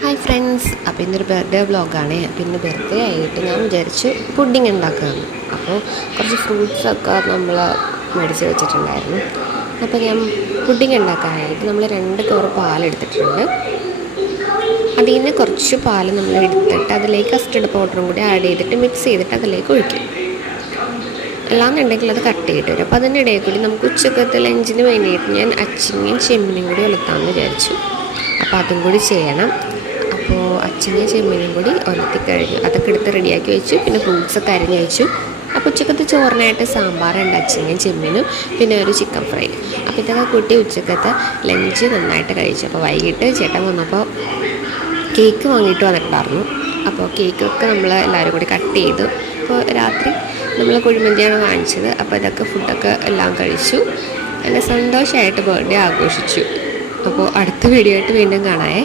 Hi friends, അപ്പോൾ ഇന്നൊരു birthday വ്ളോഗാണ്. അപ്പോൾ ഇന്ന് ബർത്ത്ഡേ ആയിട്ട് ഞാൻ വിചാരിച്ചു പുഡിങ് ഉണ്ടാക്കുകയാണ്. അപ്പോൾ കുറച്ച് ഫ്രൂട്ട്സൊക്കെ നമ്മൾ മേടിച്ച് വെച്ചിട്ടുണ്ടായിരുന്നു. അപ്പോൾ ഞാൻ പുഡിങ് ഉണ്ടാക്കാനായിട്ട് നമ്മൾ 2 കവർ പാലെടുത്തിട്ടുണ്ട്. അതിൽ നിന്ന് കുറച്ച് പാൽ നമ്മൾ എടുത്തിട്ട് അതിലേക്ക് കസ്റ്റർഡ് പൗഡറും കൂടി ആഡ് ചെയ്തിട്ട് മിക്സ് ചെയ്തിട്ട് അതിലേക്ക് ഒഴിക്കും. അല്ലാന്നുണ്ടെങ്കിൽ അത് കട്ട് ചെയ്തിട്ട് വരും. അപ്പോൾ അതിൻ്റെ ഇടയിൽ കൂടി നമുക്ക് ഉച്ചക്കത്തെ ലഞ്ചിന് വേണ്ടിയിട്ട് ഞാൻ അച്ചിങ്ങയും ചെമ്മിനും കൂടി ഉലത്താമെന്ന് വിചാരിച്ചു. അപ്പോൾ അതും കൂടി ചെയ്യണം. അപ്പോൾ അച്ചിങ്ങയും ചെമ്മീനും കൂടി ഉലത്തി കഴിഞ്ഞു. അതൊക്കെ എടുത്ത് റെഡിയാക്കി വെച്ചു. പിന്നെ ഫ്രൂട്ട്സൊക്കെ അരിഞ്ഞ് വെച്ചു. അപ്പോൾ ഉച്ചക്കത്തെ ചോറിനായിട്ട് സാമ്പാറുണ്ട്, അച്ചിങ്ങയും ചെമ്മീനും, പിന്നെ ഒരു ചിക്കൻ ഫ്രൈ. അപ്പോൾ ഇതൊക്കെ കൂട്ടി ഉച്ചക്കത്തെ ലഞ്ച് നന്നായിട്ട് കഴിച്ചു. അപ്പോൾ വൈകിട്ട് ചേട്ടൻ വന്നപ്പോൾ കേക്ക് വാങ്ങിയിട്ട് വന്നിട്ടുണ്ടായിരുന്നു. അപ്പോൾ കേക്കൊക്കെ നമ്മൾ എല്ലാവരും കൂടി കട്ട് ചെയ്തു. അപ്പോൾ രാത്രി നമ്മൾ കുഴിമന്തിയാണ് വാങ്ങിച്ചത്. അപ്പോൾ ഇതൊക്കെ ഫുഡൊക്കെ എല്ലാം കഴിച്ചു. നല്ല സന്തോഷമായിട്ട് ബർത്ത്ഡേ ആഘോഷിച്ചു. അപ്പോൾ അടുത്ത വീഡിയോ ആയിട്ട് വീണ്ടും കാണാമേ.